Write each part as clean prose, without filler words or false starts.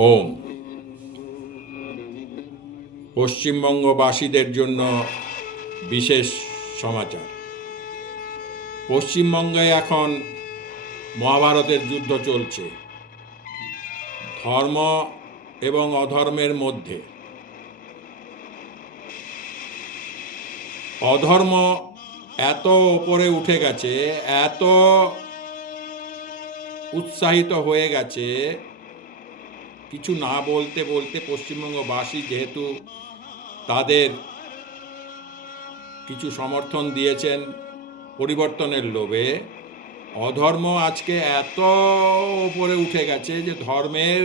ওম। পশ্চিমবঙ্গবাসীদের জন্য বিশেষ সমাচার। পশ্চিমবঙ্গে এখন মহাভারতের যুদ্ধ চলছে ধর্ম এবং অধর্মের মধ্যে। অধর্ম এত ওপরে উঠে গেছে, এত উৎসাহিত হয়ে গেছে, কিছু না বলতে বলতে পশ্চিমবঙ্গবাসী যেহেতু তাদের কিছু সমর্থন দিয়েছেন পরিবর্তনের লোভে, অধর্ম আজকে এত উপরে উঠে গেছে যে ধর্মের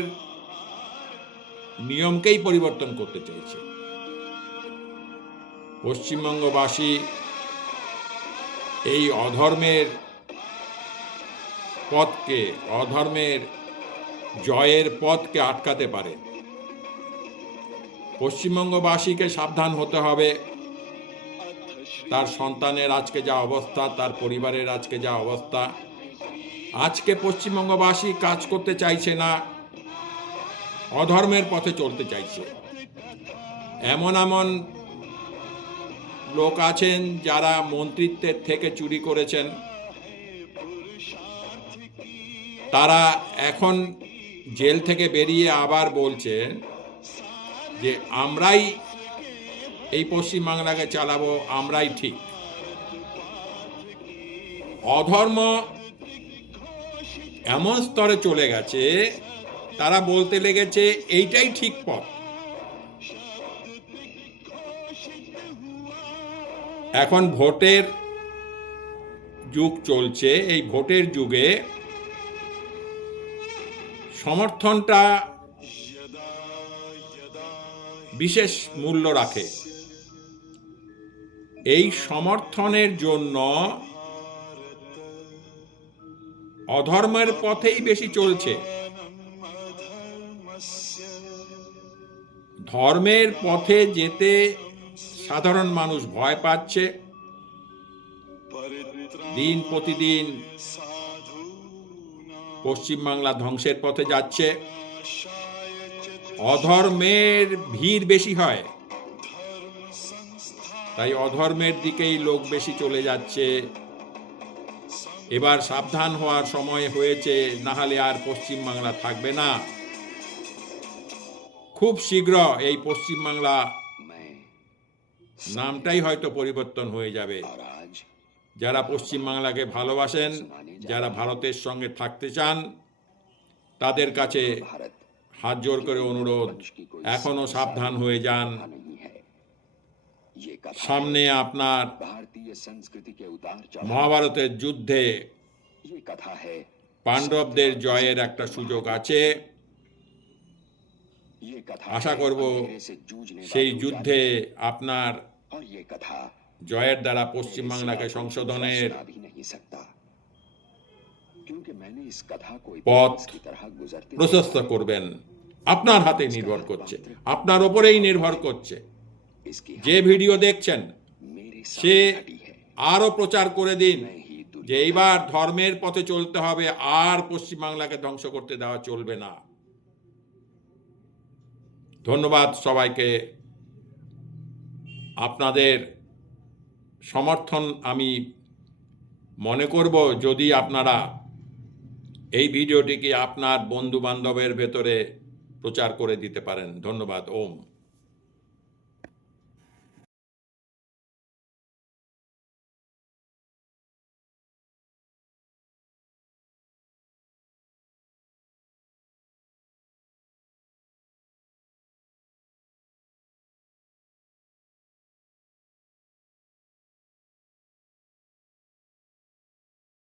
নিয়মকেই পরিবর্তন করতে চাইছে। পশ্চিমবঙ্গবাসী এই অধর্মের পথকে, অধর্মের জয়ের পথকে আটকাতে পারে। পশ্চিমবঙ্গবাসীকে সাবধান হতে হবে। তার সন্তানের আজকে যা অবস্থা, তার পরিবারের আজকে যা অবস্থা, আজকে পশ্চিমবঙ্গবাসী কাজ করতে চাইছে না, অধর্মের পথে চলতে চাইছে। এমন এমন লোক আছেন যারা মন্ত্রিত্বের থেকে চুরি করেছেন, তারা এখন জেল থেকে বেরিয়ে আবার বলছেন যে আমরাই এই পশ্চিমবাংলাকে চালাবো, আমরাই ঠিক। অধর্ম এমন স্তরে চলে গেছে, তারা বলতে লেগেছে এইটাই ঠিক পথ। এখন ভোটের যুগ চলছে, এই ভোটের যুগে সমর্থনটা বিশেষ মূল্য রাখে। এই সমর্থনের জন্য অধর্মের পথেই বেশি চলছে। ধর্মের পথে যেতে সাধারণ মানুষ ভয় পাচ্ছে। দিন প্রতিদিন পশ্চিমবাংলা ধ্বংসের পথে যাচ্ছে। অধর্মের ভিড় বেশি হয়, তাই অধর্মের দিকেই লোক বেশি চলে যাচ্ছে। এবার সাবধান হওয়ার সময় হয়েছে, না হলে আর পশ্চিমবাংলা থাকবে না। খুব শীঘ্র এই পশ্চিমবাংলা নামটাই হয়তো পরিবর্তন হয়ে যাবে। যারা পশ্চিমবাংলাকে ভালোবাসেন, যারা ভারতের সঙ্গে থাকতে চান, তাদের কাছে হাত জোর করে অনুরোধ, এখনো সাবধান হয়ে যান। সামনে আপনার মহাভারতের যুদ্ধে পাণ্ডবদের জয়ের একটা সুযোগ আছে। আশা করব সেই যুদ্ধে আপনার জয়ের দ্বারা পশ্চিমবাংলাকে সংশোধনের পথ প্রশস্ত করবেন। আপনার হাতে নির্ভর করছে, আপনার ওপরেই নির্ভর করছে। যে ভিডিও দেখছেন সে আরো প্রচার করে দিন যে এইবার ধর্মের পথে চলতে হবে, আর পশ্চিমবাংলাকে ধ্বংস করতে দেওয়া চলবে না। ধন্যবাদ সবাইকে। আপনাদের সমর্থন আমি মনে করব যদি আপনারা এই ভিডিওটিকে আপনার বন্ধু বান্ধবের ভেতরে প্রচার করে দিতে পারেন। ধন্যবাদ। ওম।